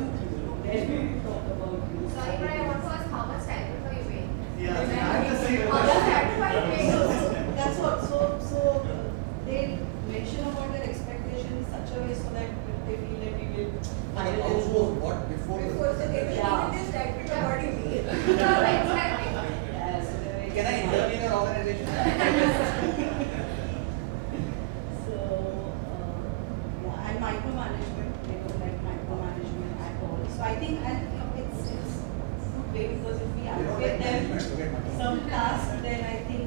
interview where we talk about you. Sorry, but I want to ask how much sacrifice you made. Yeah, I'm the same. How much sacrifice you made? That's what. So they mention about their expectation in such a way so that they feel that we will. What before the Before, so they will Yeah. limit this directive accordingly. Yes. Can I intervene in your organization? So, yeah, and micromanagement, they don't like micromanagement at all. So I think, and it's good way because if we They don't allocate like them management, look at my some tasks, then I think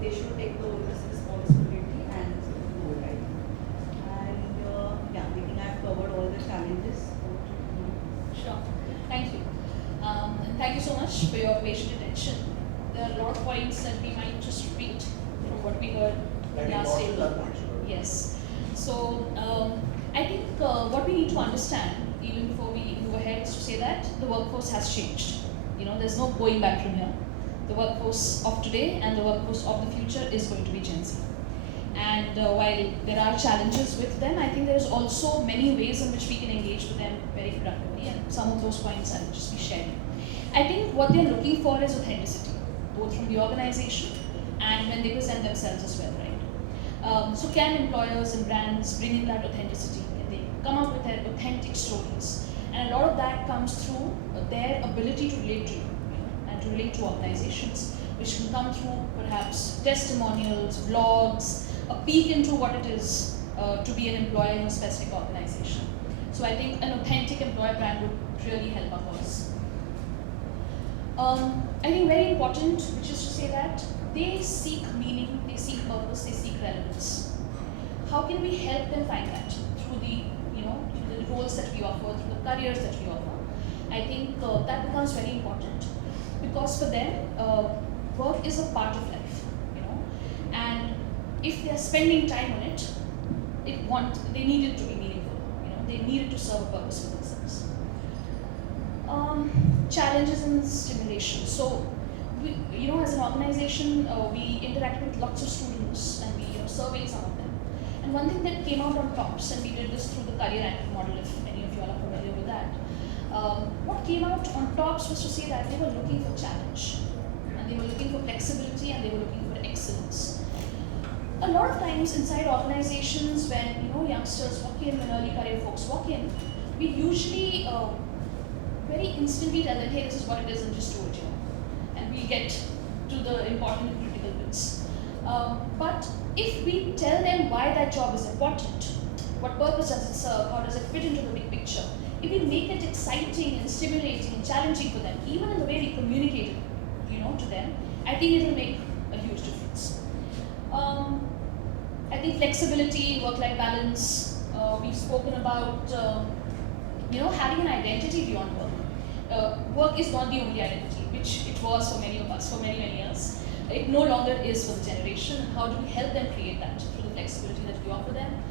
they should take the owner's responsibility and do it right. And yeah, I think I've covered all the challenges. Sure. Thank you. And thank you so much for your patient attention. There are a lot of points that we might just repeat from what we heard Like last important table. points, sure. Yes. So I think what we need to understand, even before we move ahead, is to say that the workforce has changed. You know, there's no going back from here. The workforce of today and the workforce of the future is going to be Gen Z. And while there are challenges with them, I think there's also many ways in which we can engage with them very productively, and some of those points I'll just be sharing. I think what they're looking for is authenticity, both from the organization and when they present themselves as well, right? So can employers and brands bring in that authenticity? Can they come up with their authentic stories? And a lot of that comes through their ability to relate to you, and to relate to organizations, which can come through perhaps testimonials, blogs, a peek into what it is to be an employer in a specific organization. So I think an authentic employer brand would really help our cause. I think very important, which is to say that they seek meaning, they seek purpose, they seek relevance. How can we help them find that through the, through the roles that we offer, through the careers that we offer? I think that becomes very important because for them, work is a part of life, and if they are spending time on it, they need it to be meaningful. They need it to serve a purpose for themselves. Challenges and stimulation. So, we, as an organization, we interact with lots of students and we surveyed some of them. And one thing that came out on tops, and we did this through the career anchor model, if any of you all are familiar with that. What came out on tops was to say that they were looking for challenge, and they were looking for flexibility, and they were looking for excellence. A lot of times inside organizations, when youngsters walk in, when early career folks walk in, we usually very instantly tell them, hey, this is what it is, and just do it, and we get to the important and critical bits. But if we tell them why that job is important, what purpose does it serve, how does it fit into the big picture, if we make it exciting and stimulating and challenging for them, even in the way we communicate it, to them, I think it will make a huge difference. I think flexibility, work-life balance, we've spoken about, having an identity beyond work. Work is not the only identity, which it was for many of us for many, many years. It no longer is for the generation. How do we help them create that through the flexibility that we offer them?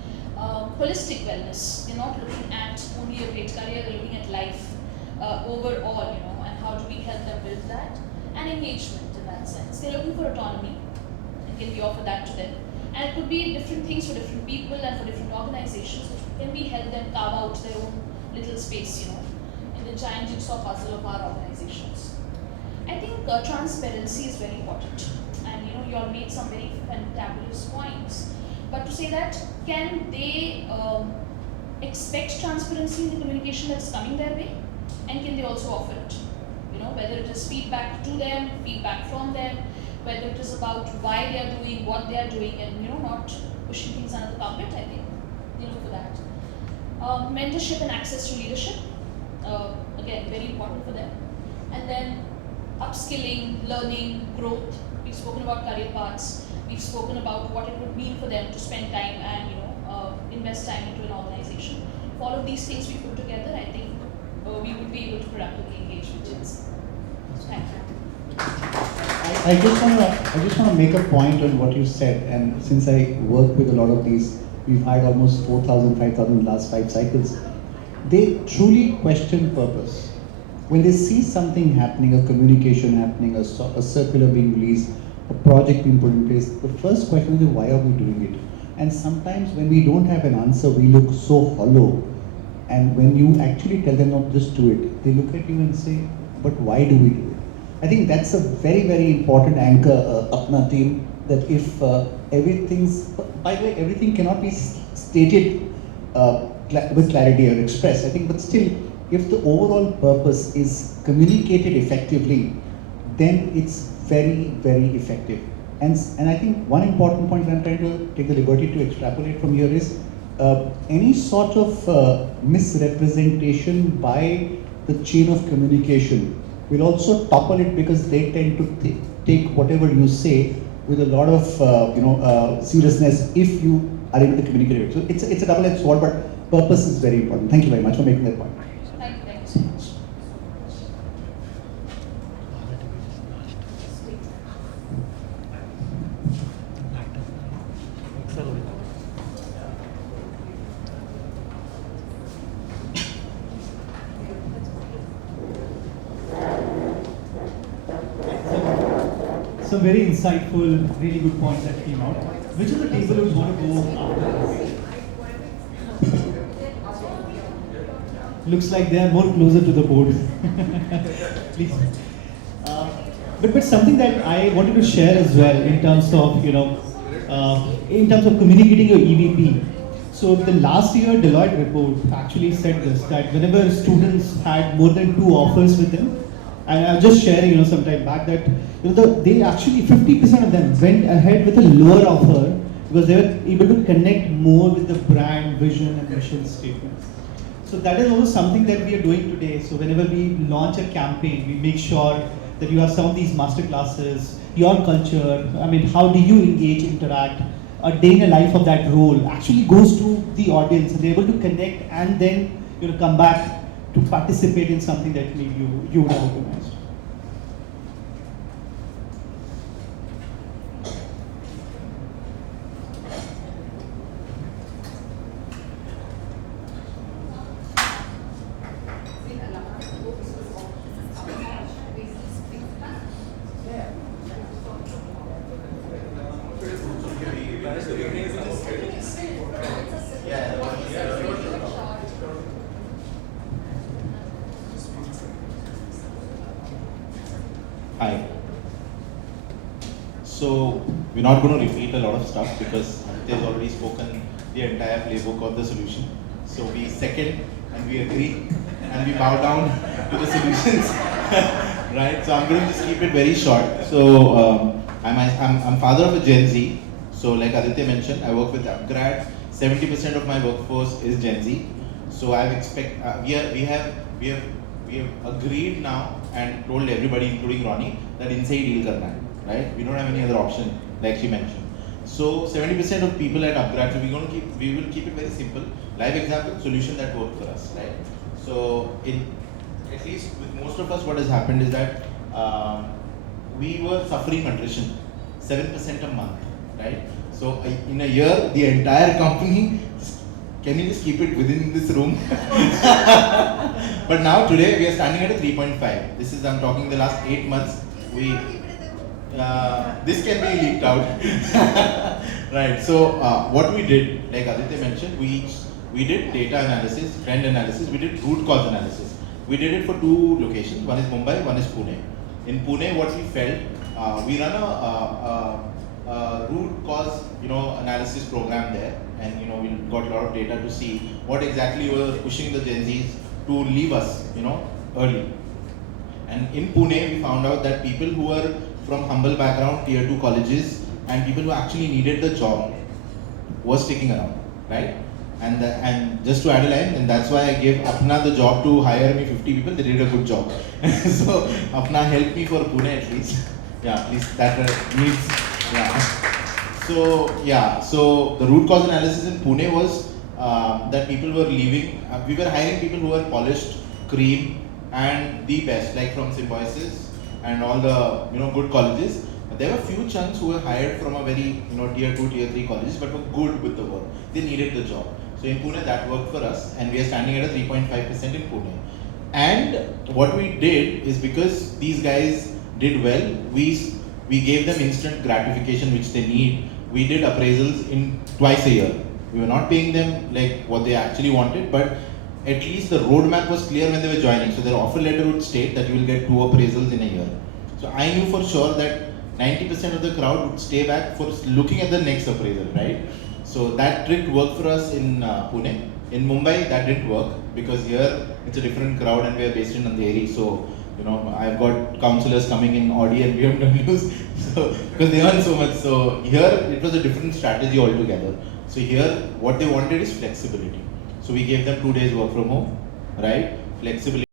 Holistic wellness. They're not looking at only a great career, they're looking at life overall, and how do we help them build that? And engagement in that sense. They're looking for autonomy, and can we offer that to them? And it could be different things for different people and for different organizations. Can we help them carve out their own little space, in the giant jigsaw puzzle of our organizations? I think transparency is very important, and you all made some very fantabulous points. But to say that, can they expect transparency in the communication that's coming their way, and can they also offer it? Whether it is feedback to them, feedback from them, whether it is about why they are doing what they are doing, and not pushing things under the carpet. I think for that. Mentorship and access to leadership, again, very important for them. And then upskilling, learning, growth. We've spoken about career paths. We've spoken about what it would mean for them to spend time and invest time into an organization. If all of these things we put together, I think we would be able to productively engage with Gen Z. Thank you. I just want to make a point on what you said, and since I work with a lot of these, we've hired almost 4,000, 5,000 in the last 5 cycles. They truly question purpose. When they see something happening, a communication happening, a circular being released, a project being put in place, the first question is, why are we doing it? And sometimes when we don't have an answer, we look so hollow. And when you actually tell them not just do it, they look at you and say, but why do we do it? I think that's a very, very important anchor, Apna team, that if everything's, by the way, everything cannot be stated with clarity or expressed, I think, but still, if the overall purpose is communicated effectively, then it's very, very effective. And I think one important point that I'm trying to take the liberty to extrapolate from here is any sort of misrepresentation by the chain of communication will also topple it, because they tend to take whatever you say with a lot of seriousness if you are able to communicate it. So it's a double-edged sword, but purpose is very important. Thank you very much for making that point. Thank you so much. Some very insightful, really good points that came out. Which of the table would want to go after this? Looks like they are more closer to the board. Please. But something that I wanted to share as well in terms of in terms of communicating your EVP. So the last year Deloitte report actually said this, that whenever students had more than 2 offers with them, and I was just sharing some time back that they actually 50% of them went ahead with a lower offer because they were able to connect more with the brand, vision and mission statements. So that is also something that we are doing today. So whenever we launch a campaign, we make sure that you have some of these master classes, your culture, I mean, how do you engage, interact, a day in the life of that role actually goes to the audience, and they're able to connect and then come back to participate in something that maybe you would have organized. Hi. So we're not going to repeat a lot of stuff because they've already spoken the entire playbook of the solution. So we second and we agree and we bow down to the solutions, right? So I'm going to just keep it very short. So I'm father of a Gen Z. So like Aditya mentioned, I work with upgrad. 70% of my workforce is Gen Z. So we have agreed now and told everybody, including Ronnie, that inside deal karna hai, right? We don't have any other option, like she mentioned. So 70% of people at upgrad, so we will keep it very simple. Live example, solution that worked for us, right? So at least with most of us, what has happened is that we were suffering attrition, 7% a month, right? So in a year, the entire company, can you just keep it within this room? But now today we are standing at a 3.5. This is, I'm talking the last 8 months. This can be leaked out. Right, so what we did, like Aditya mentioned, we did data analysis, trend analysis, we did root cause analysis. We did it for 2 locations, one is Mumbai, one is Pune. In Pune, what we felt, we run a root cause analysis program there, and we got a lot of data to see what exactly were pushing the Gen Zs to leave us early. And in Pune we found out that people who were from humble background, tier 2 colleges, and people who actually needed the job were sticking around, right? And just to add a line, and that's why I gave Apna the job to hire me 50 people. They did a good job. So Apna helped me for Pune at least. Yeah, please, that needs. Yeah. So the root cause analysis in Pune was that people were leaving. We were hiring people who were polished, cream, and the best, like from Symbiosis and all the good colleges. But there were few chunks who were hired from a very tier 2, tier 3 colleges, but were good with the work. They needed the job. So in Pune that worked for us, and we are standing at a 3.5% in Pune. And what we did is, because these guys did well, we gave them instant gratification which they need. We did appraisals in twice a year. We were not paying them like what they actually wanted, but at least the roadmap was clear when they were joining. So their offer letter would state that you will get 2 appraisals in a year. So I knew for sure that 90% of the crowd would stay back for looking at the next appraisal, right? So that trick worked for us in Pune. In Mumbai, that didn't work because here it's a different crowd and we are based in Andheri. So, you know, I've got councillors coming in Audi and BMWs, so because they earn so much. So here it was a different strategy altogether. So here what they wanted is flexibility. So we gave them 2 days work from home, right? Flexibility.